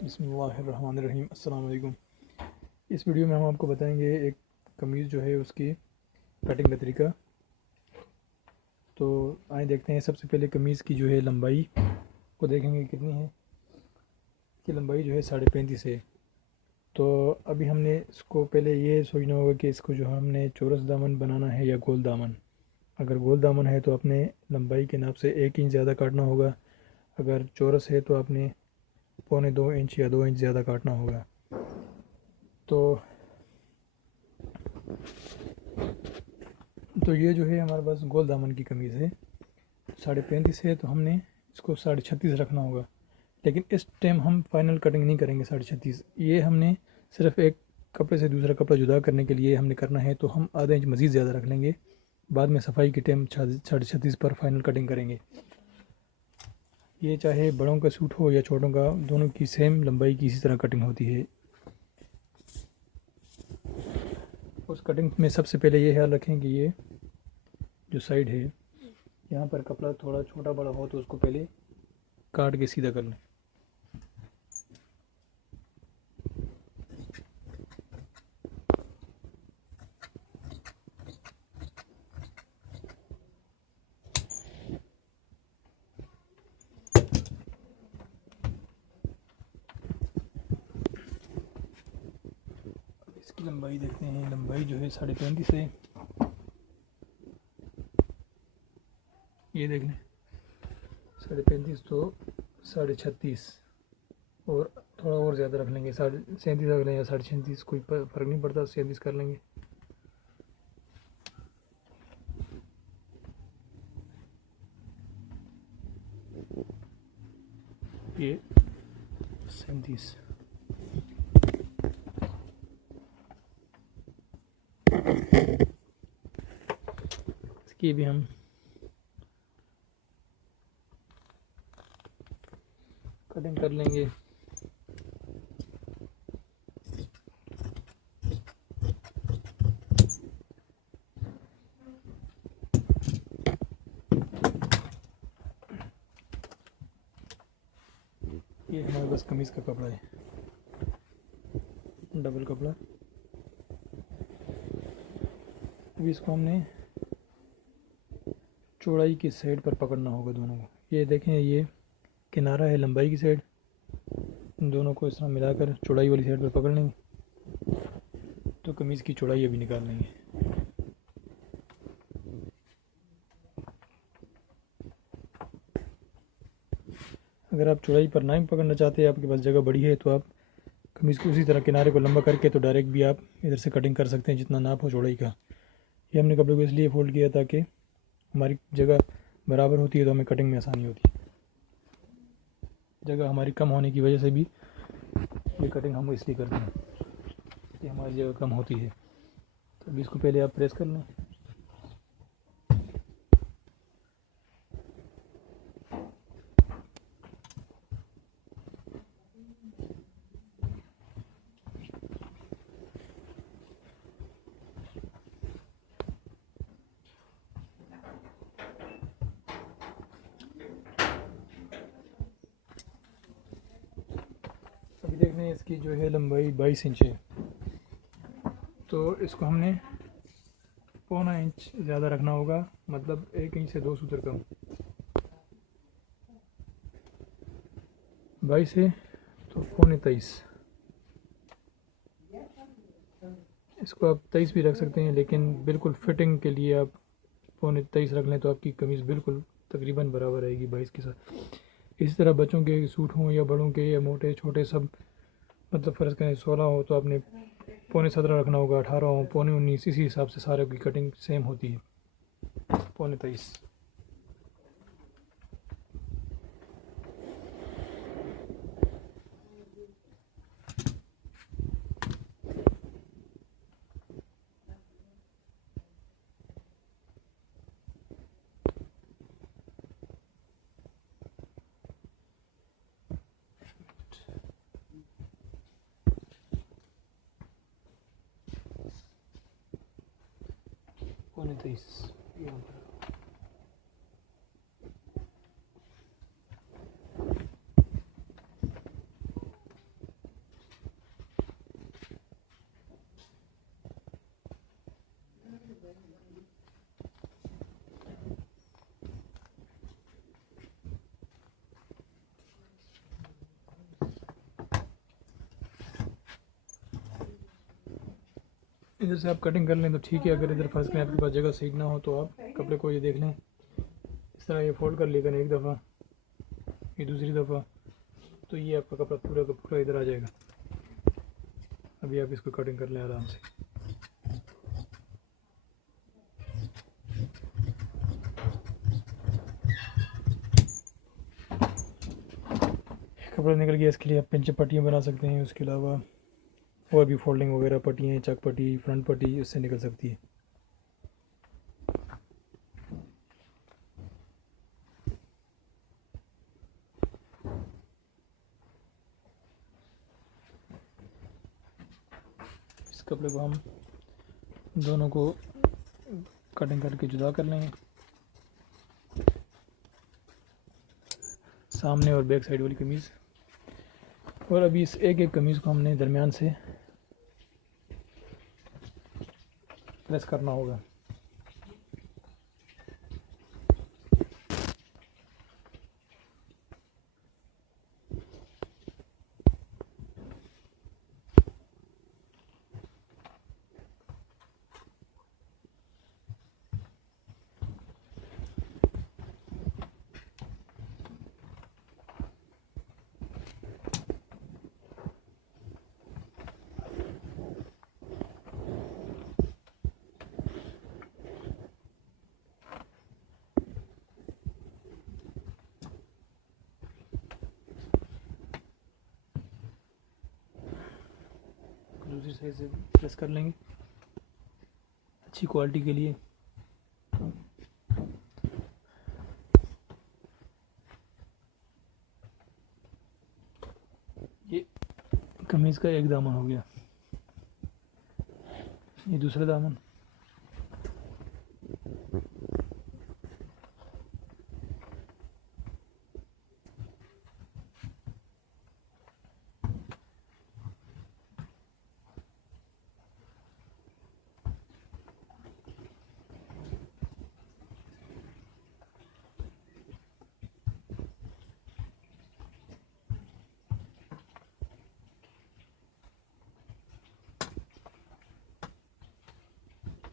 बिस्मिल्लाहिर्रहमानिर्रहीम। अस्सलाम वालेकुम। इस वीडियो में हम आपको बताएंगे एक कमीज़ जो है उसकी कटिंग का तरीका। तो आइए देखते हैं। सबसे पहले कमीज़ की जो है लंबाई को देखेंगे कितनी है। इसकी लंबाई जो है 35.5 है। तो अभी हमने इसको पहले ये सोचना होगा कि इसको जो हमने चौरस दामन बनाना है या गोल दामन। अगर गोल दामन है तो अपने लंबाई के नाप से 1 इंच ज़्यादा काटना होगा। अगर चौरस है तो आपने 1.25 इंच या 2 इंच ज़्यादा काटना होगा। तो ये जो है हमारे पास गोल दामन की कमीज़ है, 35.5 है, तो हमने इसको 36.5 रखना होगा। लेकिन इस टाइम हम फाइनल कटिंग नहीं करेंगे 36.5। ये हमने सिर्फ एक कपड़े से दूसरा कपड़ा जुदा करने के लिए हमने करना है, तो हम आधा इंच मज़ीद ज़्यादा रख लेंगे। बाद में सफाई के टाइम 36.5 पर फाइनल कटिंग करेंगे। ये चाहे बड़ों का सूट हो या छोटों का, दोनों की सेम लंबाई की इसी तरह कटिंग होती है। उस कटिंग में सबसे पहले ये ख्याल रखें कि ये जो साइड है यहाँ पर कपड़ा थोड़ा छोटा बड़ा हो तो उसको पहले काट के सीधा कर लें। इसकी लंबाई देखते हैं। लंबाई जो है 35.5 है। ये देख लें 35.5 तो 36.5 और थोड़ा और ज़्यादा रख लेंगे। 37.5 रख लें या 37.5, कोई फ़र्क नहीं पड़ता, 37 कर लेंगे। ये 37 इसकी भी हम कटिंग कर लेंगे। ये हमारे पास कमीज़ का कपड़ा है, डबल कपड़ा। अभी इसको हमने चौड़ाई की साइड पर पकड़ना होगा दोनों को। ये देखें, ये किनारा है लंबाई की साइड, दोनों को इस तरह मिलाकर चौड़ाई वाली साइड पर पकड़ लेंगे। तो कमीज़ की चौड़ाई अभी निकाल लेंगे। अगर आप चौड़ाई पर ना ही पकड़ना चाहते हैं, आपके पास जगह बड़ी है, तो आप कमीज़ को उसी तरह किनारे को लंबा करके तो डायरेक्ट भी आप इधर से कटिंग कर सकते हैं जितना नाप हो चौड़ाई का। ये हमने कपड़े को इसलिए फोल्ड किया ताकि हमारी जगह बराबर होती है तो हमें कटिंग में आसानी होती है। जगह हमारी कम होने की वजह से भी ये कटिंग हम इसलिए करते हैं कि हमारी जगह कम होती है। तो अभी इसको पहले आप प्रेस कर लें। अभी देख रहे हैं इसकी जो है लंबाई 22 इंच है, तो इसको हमने 1.25 इंच ज़्यादा रखना होगा, मतलब 1 इंच से 2 सूत्र कम। 22 है तो 1.25। इसको आप 23 भी रख सकते हैं, लेकिन बिल्कुल फिटिंग के लिए आप 1.25 रख लें तो आपकी कमीज़ बिल्कुल तकरीबन बराबर आएगी 22 के साथ। इसी तरह बच्चों के सूट हों या बड़ों के या मोटे छोटे सब, मतलब फ़र्ज़ करें 16 हो तो आपने 17.25 रखना होगा, 18 हो 19.25, इसी हिसाब से सारे की कटिंग सेम होती है। 1.25। यहाँ पर इधर से आप कटिंग कर लें तो ठीक है। अगर इधर फर्ज करें आपके पास जगह सही ना हो तो आप कपड़े को ये देख लें, इस तरह ये फोल्ड कर लेकर एक दफ़ा, ये दूसरी दफ़ा, तो ये आपका कपड़ा पूरा का पूरा इधर आ जाएगा। अभी आप इसको कटिंग कर लें आराम से। कपड़ा निकल गया, इसके लिए आप पिंच पट्टियाँ बना सकते हैं। उसके अलावा और भी फोल्डिंग वगैरह पट्टियाँ, चक पट्टी, फ्रंट पट्टी उससे निकल सकती है। इस कपड़े को हम दोनों को कटिंग करके जुदा कर लेंगे, सामने और बैक साइड वाली कमीज़। और अभी इस एक एक कमीज़ को हमने दरमियान से प्रेस करना होगा। दूसरी साइड से प्रेस कर लेंगे अच्छी क्वालिटी के लिए। ये कमीज़ का एक दामन हो गया, ये दूसरा दामन।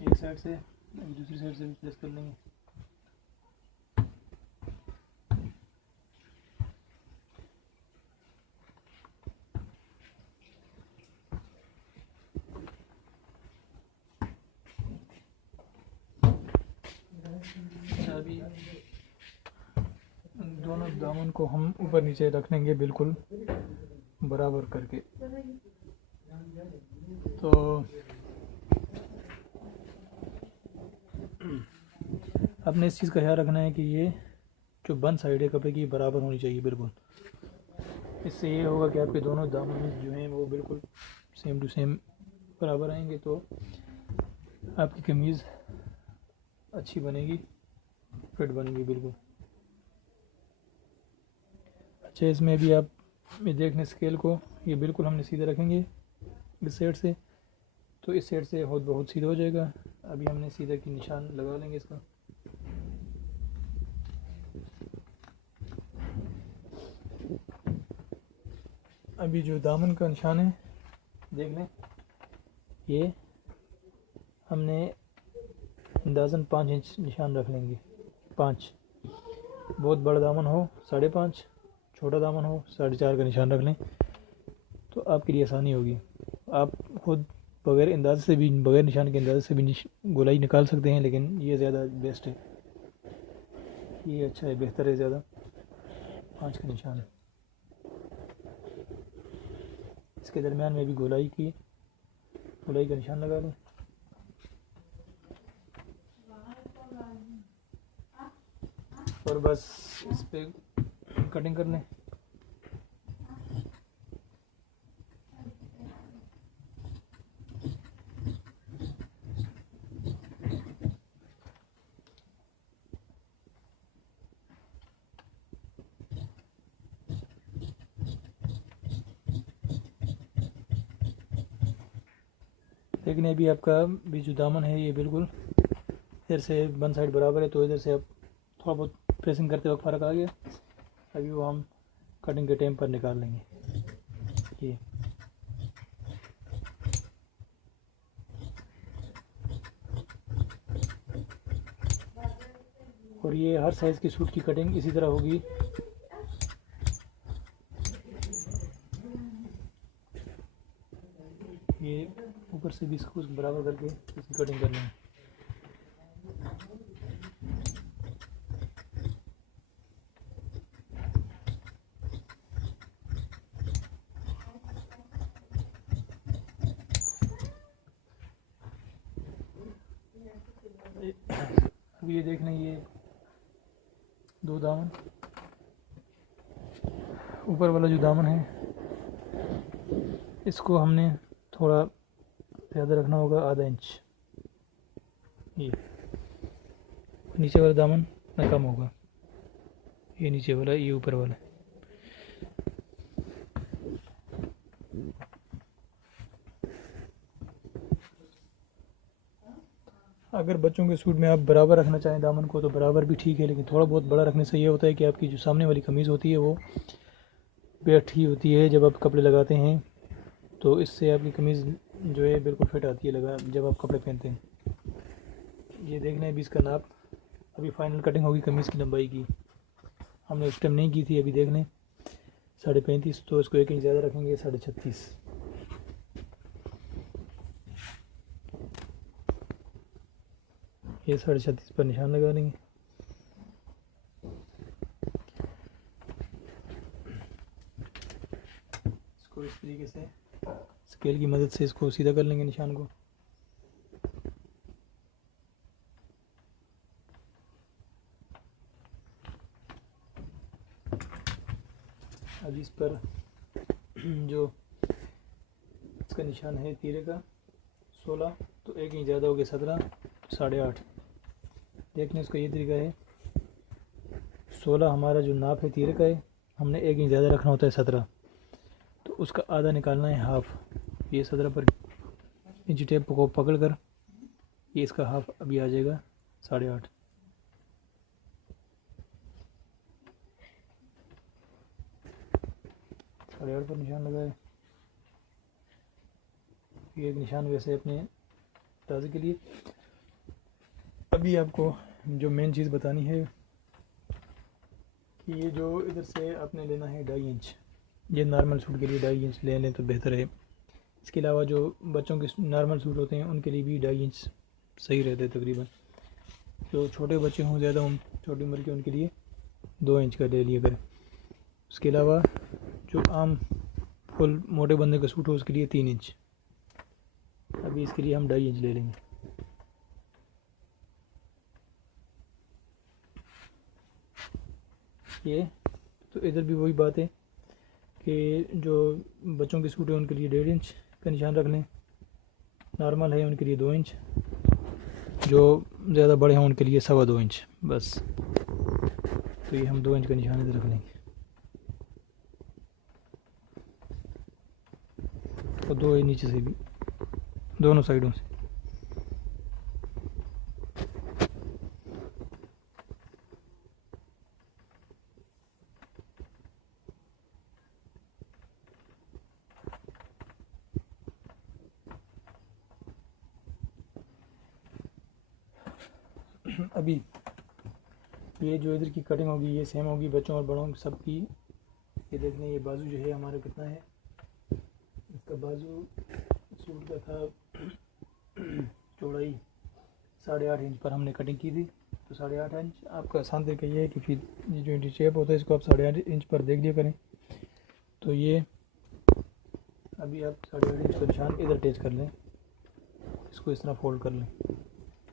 एक साइड से दूसरी साइड से भी प्रेस कर लेंगे। अभी दोनों दामन को हम ऊपर नीचे रख लेंगे बिल्कुल बराबर करके। तो आपने इस चीज़ का ख्याल रखना है कि ये जो बंद साइड है कपड़े की बराबर होनी चाहिए बिल्कुल। इससे ये होगा कि आपके दोनों दामन जो हैं वो बिल्कुल सेम टू सेम बराबर आएंगे, तो आपकी कमीज़ अच्छी बनेगी, फिट बनेगी बिल्कुल। अच्छा, इसमें भी आप ये देख लें स्केल को, ये बिल्कुल हमने सीधे रखेंगे इस साइड से, तो इस साइड से बहुत सीधा हो जाएगा। अभी हमने सीधा की निशान लगा लेंगे इसका। अभी जो दामन का निशान है देख लें, ये हमने अंदाज़न 5 इंच निशान रख लेंगे। 5, बहुत बड़ा दामन हो 5.5, छोटा दामन हो 4.5 का निशान रख लें, तो आपके लिए आसानी होगी। आप खुद बगैर अंदाज़े से भी, बगैर निशान के अंदाज़े से भी गोलाई निकाल सकते हैं, लेकिन ये ज़्यादा बेस्ट है, ये अच्छा है, बेहतर है ज़्यादा। 5 का निशान है, इसके दरमियान में भी गोलाई का निशान लगा लें। और बस इस पे कटिंग कर लें। लेकिन अभी आपका भी जो दामन है ये बिल्कुल इधर से बंद साइड बराबर है, तो इधर से अब थोड़ा बहुत प्रेसिंग करते वक्त फ़र्क आ गया। अभी वो हम कटिंग के टाइम पर निकाल लेंगे। ये और ये हर साइज़ की सूट की कटिंग इसी तरह होगी। ये ऊपर से भी इसको बराबर करके इसकी कटिंग करनी है। अब ये देख लें, ये 2 दामन, ऊपर वाला जो दामन है इसको हमने थोड़ा ज़्यादा रखना होगा, आधा इंच। ये नीचे वाला दामन ना कम होगा, ये नीचे वाला, ये ऊपर वाला। अगर बच्चों के सूट में आप बराबर रखना चाहें दामन को तो बराबर भी ठीक है, लेकिन थोड़ा बहुत बड़ा रखने से ये होता है कि आपकी जो सामने वाली कमीज़ होती है वो बैठी होती है जब आप कपड़े लगाते हैं, तो इससे आपकी कमीज़ जो है बिल्कुल फिट आती है लगा जब आप कपड़े पहनते हैं। ये देखना है अभी इसका नाप, अभी फाइनल कटिंग होगी कमीज़ की लंबाई की, हमने उस टाइम नहीं की थी। अभी देख लें 35.5, तो इसको 1 इंच ज़्यादा रखेंगे, 36.5। ये 36.5 पर निशान लगा देंगे। इसको इस तरीके से स्केल की मदद से इसको सीधा कर लेंगे निशान को। अब इस पर जो इसका निशान है तीरे का 16, तो 1 इंच ज़्यादा हो गया 17, 8.5। देखने इसका ये तरीका है, 16 हमारा जो नाप है तीरे का है, हमने 1 इंच ज़्यादा रखना होता है 17, तो उसका आधा निकालना है हाफ। ये 17 पर इंच टेप को पकड़ कर ये इसका हाफ अभी आ जाएगा 8.5। साढ़े 8 पर निशान लगाए। ये एक निशान वैसे अपने ताज़े के लिए। अभी आपको जो मेन चीज़ बतानी है कि ये जो इधर से आपने लेना है 2.5 इंच, ये नॉर्मल सूट के लिए 2.5 इंच ले लें तो बेहतर है। इसके अलावा जो बच्चों के नॉर्मल सूट होते हैं उनके लिए भी 2.5 इंच सही रहता है तकरीबन। जो छोटे बच्चे हों ज़्यादा छोटी उम्र के, उनके लिए 2 इंच का ले लिया करें। उसके अलावा जो आम फुल मोटे बंदे का सूट हो उसके लिए 3 इंच। अभी इसके लिए हम 2.5 इंच ले लेंगे। ये तो इधर भी वही बात है कि जो बच्चों के सूट है उनके लिए 1.5 इंच का निशान रख लें, नॉर्मल है उनके लिए 2 इंच, जो ज़्यादा बड़े हैं उनके लिए 2.25 इंच बस। तो ये हम 2 इंच का निशान इधर रख लेंगे और 2 नीचे से भी, दोनों साइडों से। अभी ये जो इधर की कटिंग होगी ये सेम होगी बच्चों और बड़ों सबकी। ये देखने, ये बाजू जो है हमारा कितना है, इसका बाजू सूट का था चौड़ाई 8.5 इंच पर हमने कटिंग की थी, तो 8.5 इंच। आपका आसान तरीका ये है कि फिर ये जो इंच शेप होता है इसको आप 8.5 इंच पर देख लिया करें। तो ये अभी आप 8.5 इंच का निशान इधर अटैच कर लें, इसको इस तरह फोल्ड कर लें,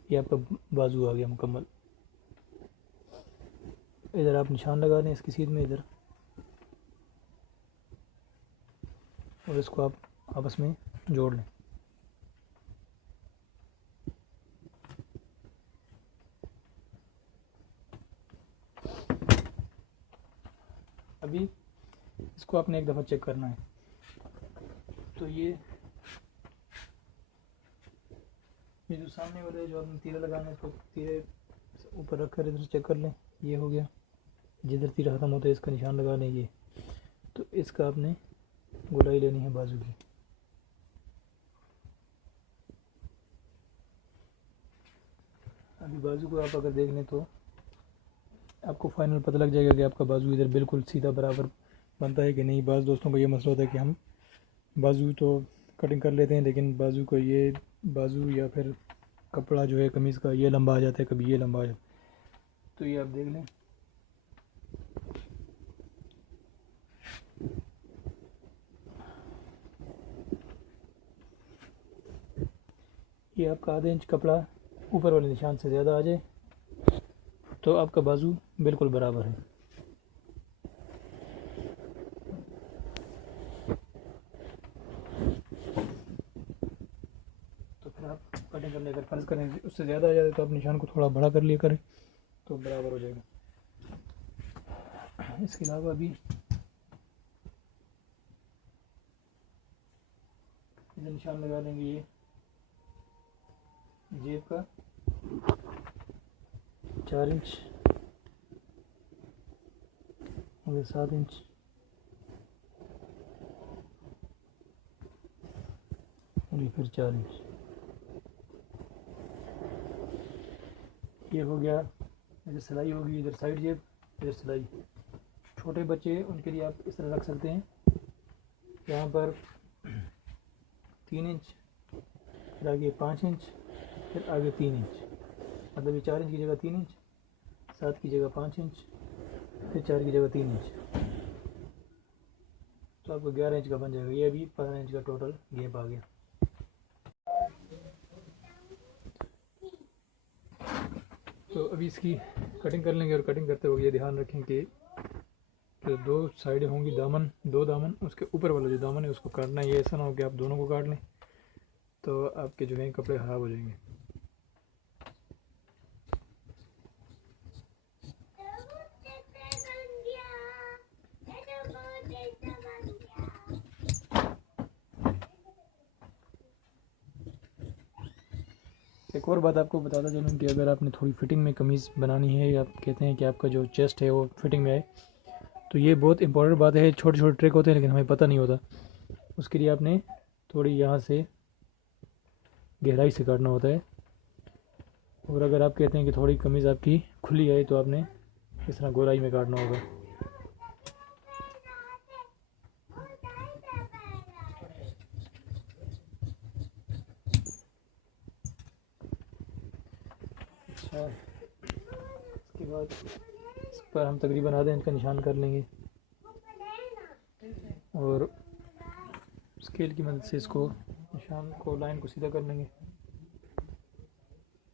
ये आपका बाजू आ गया मुकम्मल। इधर आप निशान लगा दें इसकी सीध में इधर, और इसको आप आपस में जोड़ लें। अभी इसको आपने एक दफ़ा चेक करना है। तो ये जो सामने वाला है जो आपने तीरा लगाना है, इसको तीरे ऊपर रख कर इधर चेक कर लें, ये हो गया। जिधर तीरा ख़त्म होता है इसका निशान लगा लें ये, तो इसका आपने गोलाई लेनी है बाजू की। अभी बाजू को आप अगर देख लें तो आपको फाइनल पता लग जाएगा कि आपका बाजू इधर बिल्कुल सीधा बराबर बनता है कि नहीं। बाज़ दोस्तों का ये मसला होता है कि हम बाजू तो कटिंग कर लेते हैं, लेकिन बाजू का ये बाजू या फिर कपड़ा जो है कमीज़ का ये लंबा आ जाता है, कभी ये लंबा आ जाता है। तो ये आप देख लें। ये आपका आधा इंच कपड़ा ऊपर वाले निशान से ज़्यादा आ जाए तो आपका बाजू बिल्कुल बराबर है। तो फिर आप कटिंग करने अगर फर्ज करें उससे ज़्यादा आ जाए तो आप निशान को थोड़ा बड़ा कर लिया करें तो बराबर हो जाएगा। इसके अलावा अभी इधर निशान लगा लेंगे ये जेब का 4 इंच और 7 इंच और ये फिर 4 इंच। ये हो गया। इधर सिलाई होगी, इधर साइड जेब, इधर सिलाई। छोटे बच्चे उनके लिए आप इस तरह रख सकते हैं, यहाँ पर 3 इंच, फिर आगे 5 इंच, फिर आगे 3 इंच। मतलब ये 4 इंच की जगह 3 इंच, 7 की जगह 5 इंच, फिर 4 की जगह 3 इंच, तो आपको 11 इंच का बन जाएगा। ये अभी 15 इंच का टोटल गैप आ गया। तो अभी इसकी कटिंग कर लेंगे और कटिंग करते वक्त ये ध्यान रखें कि जो 2 साइडें होंगी, दामन 2 दामन, उसके ऊपर वाला जो दामन है उसको काटना है। ये ऐसा ना हो कि आप दोनों को काट लें तो आपके जो है कपड़े ख़राब हो जाएंगे। एक और बात आपको बताता चलूँ कि अगर आपने थोड़ी फिटिंग में कमीज़ बनानी है, या आप कहते हैं कि आपका जो चेस्ट है वो फिटिंग में आए, तो ये बहुत इंपॉर्टेंट बात है। छोटे छोटे ट्रिक होते हैं लेकिन हमें पता नहीं होता। उसके लिए आपने थोड़ी यहाँ से गहराई से काटना होता है, और अगर आप कहते हैं कि थोड़ी कमीज़ आपकी खुली आए तो आपने इस तरह गोलाई में काटना होगा। अच्छा, इसके बाद इस पर हम तकरीबन आधे इंच का निशान कर लेंगे और स्केल की मदद से इसको निशान को लाइन को सीधा कर लेंगे।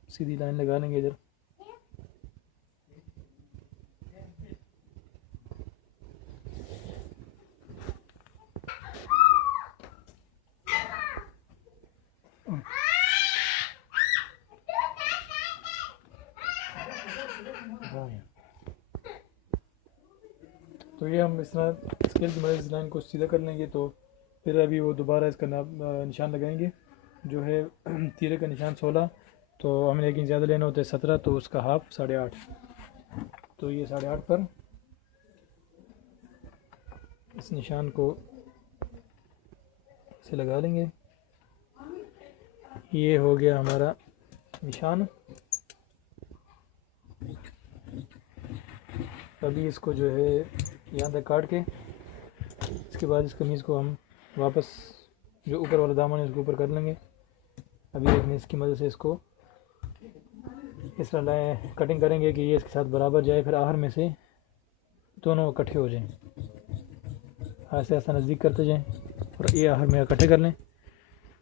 सीधी लाइन लगा लेंगे इधर। तो ये हम इस तरह स्केल की मदद से लाइन को सीधा कर लेंगे। तो फिर अभी वो दोबारा इसका निशान लगाएंगे जो है तीरे का निशान 16, तो हमें लेकिन ज़्यादा लेना होता है 17, तो उसका हाफ 8.5। तो ये 8.5 पर इस निशान को से लगा लेंगे। ये हो गया हमारा निशान। अभी इसको जो है यहाँ तक काट के इसके बाद इस कमीज़ को हम वापस जो ऊपर वाला दामन है उसके ऊपर कर लेंगे। अभी एक इसकी मदद से इसको इस तरह कटिंग करेंगे कि ये इसके साथ बराबर जाए, फिर आखिर में से दोनों इकट्ठे हो जाएं। ऐसे ऐसा नज़दीक करते जाएं और ये आखिर में इकट्ठे कर लें।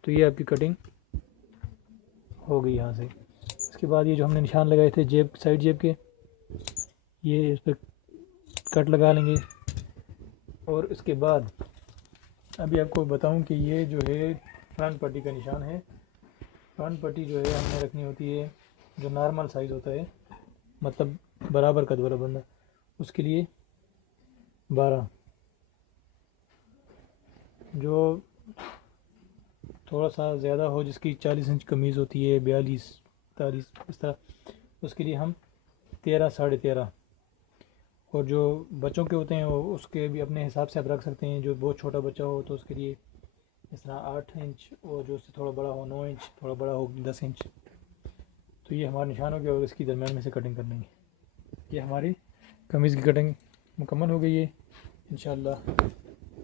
तो ये आपकी कटिंग हो गई यहाँ से। इसके बाद ये जो हमने निशान लगाए थे जेब, साइड जेब के, ये इस पर कट लगा लेंगे। और इसके बाद अभी आपको बताऊं कि ये जो है फ्रंट पट्टी का निशान है। फ्रंट पट्टी जो है हमने रखनी होती है जो नॉर्मल साइज़ होता है, मतलब बराबर कद वाला बंदा, उसके लिए 12। जो थोड़ा सा ज़्यादा हो, जिसकी 40 इंच कमीज़ होती है, 42 43 इस तरह, उसके लिए हम 13 13.5। और जो बच्चों के होते हैं वो उसके भी अपने हिसाब से आप रख सकते हैं। जो बहुत छोटा बच्चा हो तो उसके लिए इस तरह 8 इंच, और जो उससे थोड़ा बड़ा हो 9 इंच, थोड़ा बड़ा हो 10 इंच। तो ये हमारा निशान हो गया और इसकी दरम्यान में से कटिंग कर लेंगे। ये हमारी कमीज़ की कटिंग मुकम्मल हो गई है। इंशाल्लाह